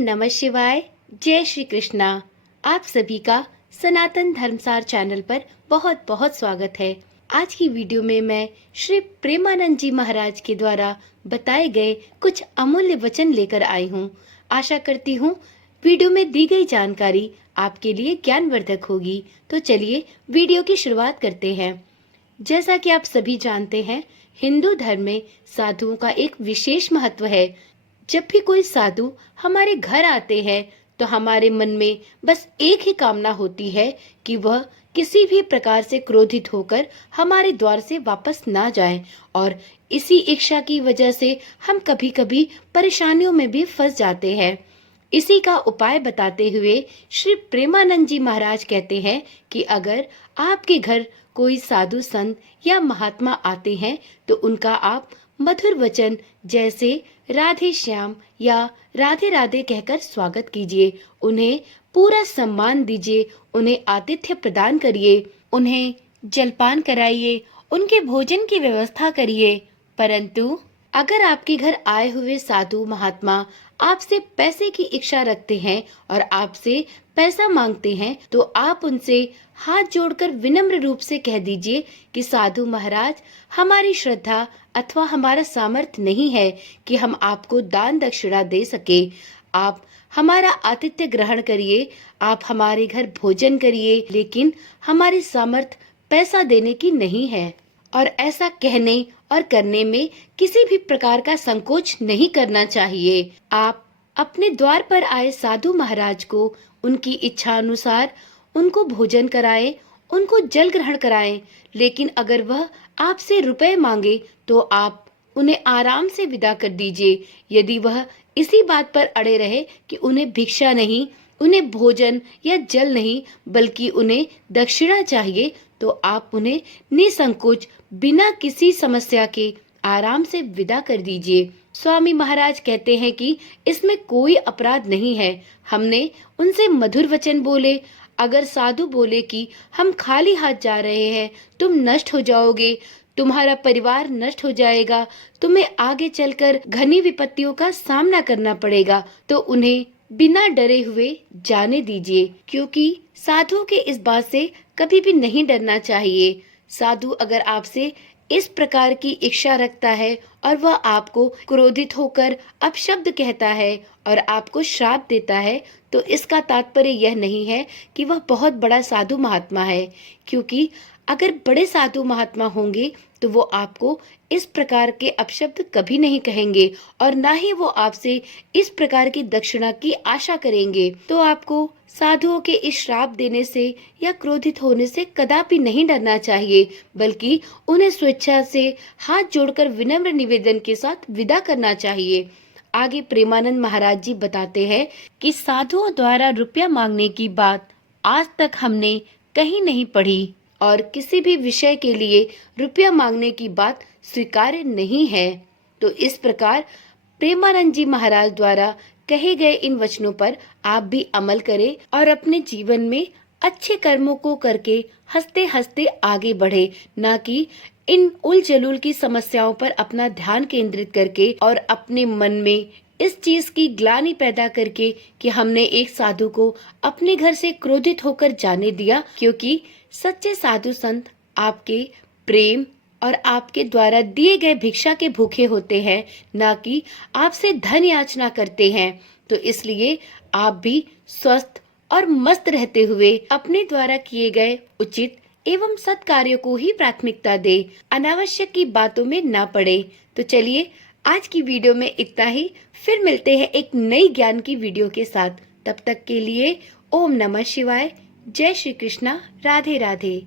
नमः शिवाय। जय श्री कृष्णा। आप सभी का सनातन धर्मसार चैनल पर बहुत बहुत स्वागत है। आज की वीडियो में मैं श्री प्रेमानंद जी महाराज के द्वारा बताए गए कुछ अमूल्य वचन लेकर आई हूँ। आशा करती हूँ वीडियो में दी गई जानकारी आपके लिए ज्ञानवर्धक होगी। तो चलिए वीडियो की शुरुआत करते हैं। जैसा कि आप सभी जानते हैं, हिंदू धर्म में साधुओं का एक विशेष महत्व है। जब भी कोई साधु हमारे घर आते हैं तो हमारे मन में बस एक ही कामना होती है कि वह किसी भी प्रकार से क्रोधित होकर हमारे द्वार से वापस ना जाए, और इसी इच्छा की वजह से हम कभी कभी परेशानियों में भी फंस जाते हैं। इसी का उपाय बताते हुए श्री प्रेमानंद जी महाराज कहते हैं कि अगर आपके घर कोई साधु संत या महात्मा आते हैं तो उनका आप मधुर वचन जैसे राधे श्याम या राधे राधे कहकर स्वागत कीजिए। उन्हें पूरा सम्मान दीजिए, उन्हें आतिथ्य प्रदान करिए, उन्हें जलपान कराइए, उनके भोजन की व्यवस्था करिए। परंतु अगर आपके घर आए हुए साधु महात्मा आपसे पैसे की इच्छा रखते हैं और आपसे पैसा मांगते हैं तो आप उनसे हाथ जोड़कर विनम्र रूप से कह दीजिए कि साधु महाराज, हमारी श्रद्धा अथवा हमारा सामर्थ्य नहीं है कि हम आपको दान दक्षिणा दे सके। आप हमारा आतिथ्य ग्रहण करिए, आप हमारे घर भोजन करिए, लेकिन हमारी सामर्थ्य पैसा देने की नहीं है। और ऐसा कहने और करने में किसी भी प्रकार का संकोच नहीं करना चाहिए। आप अपने द्वार पर आए साधु महाराज को उनकी इच्छा अनुसार उनको भोजन कराएं, उनको जल ग्रहण कराएं, लेकिन अगर वह आपसे रुपए मांगे तो आप उन्हें आराम से विदा कर दीजिए। यदि वह इसी बात पर अड़े रहे कि उन्हें भिक्षा नहीं, उन्हें भोजन या जल नहीं, बल्कि उन्हें दक्षिणा चाहिए, तो आप उन्हें निसंकोच बिना किसी समस्या के आराम से विदा कर दीजिए। स्वामी महाराज कहते हैं कि इसमें कोई अपराध नहीं है। हमने उनसे मधुर वचन बोले। अगर साधु बोले कि हम खाली हाथ जा रहे हैं, तुम नष्ट हो जाओगे, तुम्हारा परिवार नष्ट हो जाएगा, तुम्हें आगे चलकर घनी विपत्तियों का सामना करना पड़ेगा, तो उन्हें बिना डरे हुए जाने दीजिए, क्योंकि साधुओं के इस बात से कभी भी नहीं डरना चाहिए। साधु अगर आपसे इस प्रकार की इच्छा रखता है और वह आपको क्रोधित होकर अपशब्द कहता है और आपको श्राप देता है, तो इसका तात्पर्य यह नहीं है कि वह बहुत बड़ा साधु महात्मा है, क्योंकि अगर बड़े साधु महात्मा होंगे तो वो आपको इस प्रकार के अपशब्द कभी नहीं कहेंगे और ना ही वो आपसे इस प्रकार की दक्षिणा की आशा करेंगे। तो आपको साधुओं के इस श्राप देने से या क्रोधित होने से कदापि नहीं डरना चाहिए, बल्कि उन्हें स्वेच्छा से हाथ जोड़कर विनम्र निवेदन के साथ विदा करना चाहिए। आगे प्रेमानंद महाराज जी बताते हैं कि साधुओं द्वारा रुपया मांगने की बात आज तक हमने कहीं नहीं पढ़ी और किसी भी विषय के लिए रुपया मांगने की बात स्वीकार्य नहीं है। तो इस प्रकार प्रेमानंद जी महाराज द्वारा कहे गए इन वचनों पर आप भी अमल करें और अपने जीवन में अच्छे कर्मों को करके हंसते हंसते आगे बढ़े, ना कि इन उल जलूल की समस्याओं पर अपना ध्यान केंद्रित करके और अपने मन में इस चीज की ग्लानि पैदा करके कि हमने एक साधु को अपने घर से क्रोधित होकर जाने दिया। क्योंकि सच्चे साधु संत आपके प्रेम और आपके द्वारा दिए गए भिक्षा के भूखे होते हैं, ना कि आपसे धन याचना करते हैं। तो इसलिए आप भी स्वस्थ और मस्त रहते हुए अपने द्वारा किए गए उचित एवं सत् कार्यों को ही प्राथमिकता दे, अनावश्यक की बातों में ना पड़े। तो चलिए आज की वीडियो में इतना ही। फिर मिलते हैं एक नई ज्ञान की वीडियो के साथ। तब तक के लिए ओम नमः शिवाय। जय श्री कृष्णा। राधे राधे।